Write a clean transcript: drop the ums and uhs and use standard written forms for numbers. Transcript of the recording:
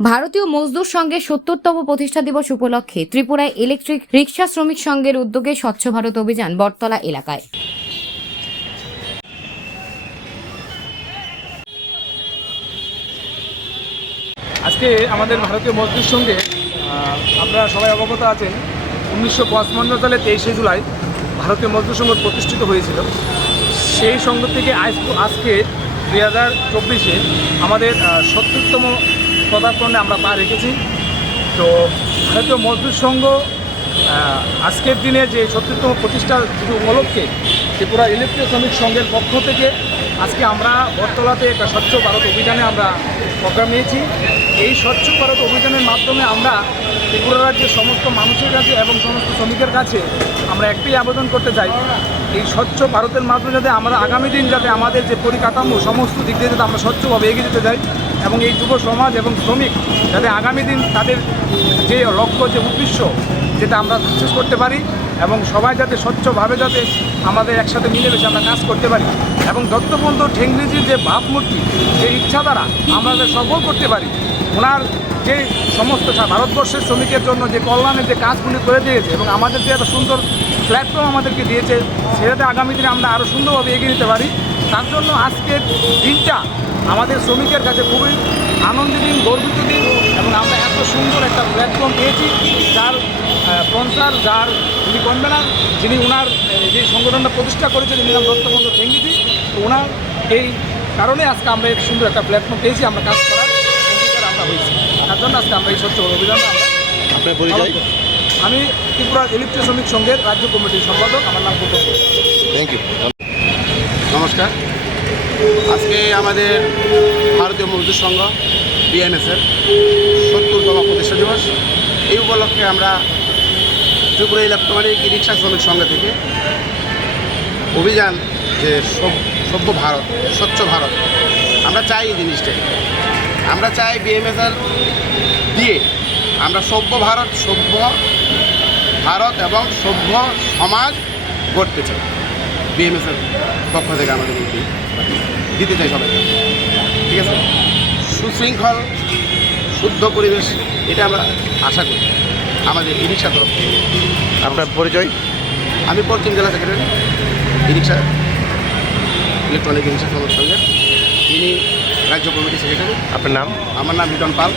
ভারতীয় মজদুর সংঘের ৭০তম প্রতিষ্ঠা দিবস উপলক্ষে ত্রিপুরায় ইলেকট্রিক রিক্সা শ্রমিক সংঘের উদ্যোগে স্বচ্ছ ভারত অভিযান বটতলা এলাকায়। আজকে আমাদের ভারতীয় মজদুর সংঘে আপনারা সবাই অবগত আছেন 1955 সালে 23শে জুলাই ভারতীয় মজদুর সংঘ প্রতিষ্ঠিত হয়েছিল। সেই সংঘ থেকে আজকে 2024-এ আমাদের ৭০তম পদার্পণে আমরা পা রেখেছি। তো ভারতীয় মজদুর সংঘ আজকের দিনে যে ৭০তম প্রতিষ্ঠার উপলক্ষে ত্রিপুরা ইলেকট্রিক শ্রমিক সংঘের পক্ষ থেকে আজকে আমরা বটতলাতে একটা স্বচ্ছ ভারত অভিযানে আমরা প্রোগ্রাম নিয়েছি। এই স্বচ্ছ ভারত অভিযানের মাধ্যমে আমরা ত্রিপুরা রাজ্যের সমস্ত মানুষের কাছে এবং সমস্ত শ্রমিকের কাছে আমরা একটাই আবেদন করতে চাই, এই স্বচ্ছ ভারতের মাধ্যমে যাতে আমরা আগামী দিন যাতে আমাদের যে পরিকাঠামো সমস্ত দিক দিয়ে যাতে আমরা স্বচ্ছভাবে এগিয়ে যেতে চাই এবং এই যুব সমাজ এবং শ্রমিক যাতে আগামী দিন তাদের যে লক্ষ্য যে উদ্দেশ্য যেটা আমরা সাকসেস করতে পারি এবং সবাই যাতে স্বচ্ছভাবে যাতে আমাদের একসাথে মিলেমিশে আমরা কাজ করতে পারি এবং দত্তবন্ধু ঠেঙ্গলিজির যে ভাবমূর্তি যে ইচ্ছা দ্বারা আমরা সফল করতে পারি, ওনার যে সমস্ত ভারতবর্ষের শ্রমিকের জন্য যে কল্যাণের যে কাজগুলি করে দিয়েছে এবং আমাদের যে একটা সুন্দর প্ল্যাটফর্ম আমাদেরকে দিয়েছে সেটাতে আগামী দিনে আমরা আরও সুন্দরভাবে এগিয়ে নিতে পারি। তার জন্য আজকের দিনটা আমাদের শ্রমিকের কাছে খুবই আনন্দের দিন, গর্বিত দিন এবং আমরা এত সুন্দর একটা প্ল্যাটফর্ম পেয়েছি যার স্পন্সার যার যিনি কনভেনার যিনি ওনার যে সংগঠনটা প্রতিষ্ঠা করেছেন তিনি নাম দত্তবন্ধু ঠেঙ্গিজি। তো ওনার এই কারণে আজকে আমরা এক সুন্দর একটা প্ল্যাটফর্ম পেয়েছি আমরা কাজ করার অঙ্গীকার আমরা হয়েছি। তার জন্য আজকে আমরা এই স্বচ্ছ অভিযানটা আমরা আপনার পরিচয়? আমি ত্রিপুরা ইলেকট্রিক শ্রমিক সংঘের রাজ্য কমিটির সম্পাদক, আমার নাম কুতুব। Thank you. নমস্কার। আজকে আমাদের ভারতীয় মজদুর সংঘ বিএমএসের ৭০তম প্রতিষ্ঠা দিবস। এই উপলক্ষে আমরা ত্রিপুরা ইলেকট্রনিক রিক্সা শ্রমিক সংঘ থেকে অভিযান যে সভ্য ভারত, স্বচ্ছ ভারত, আমরা চাই এই জিনিসটাই। আমরা চাই বিএমএসের দিয়ে আমরা সভ্য ভারত এবং সভ্য সমাজ গড়তে চাই। বিএমএসের পক্ষ থেকে আমাদের দিতে চাই সবাইকে, ঠিক আছে? সুশৃঙ্খল শুদ্ধ পরিবেশ এটা আমরা আশা করি আমাদের ই রিক্সা তরফ থেকে। আপনার পরিচয়? আমি পশ্চিম জেলা সেক্রেটারি ই রিক্সা ইলেকট্রনিক রিক্সা শ্রমিক সংঘের, তিনি রাজ্য কমিটি সেক্রেটারি। আপনার নাম? আমার নাম রিটন পাল।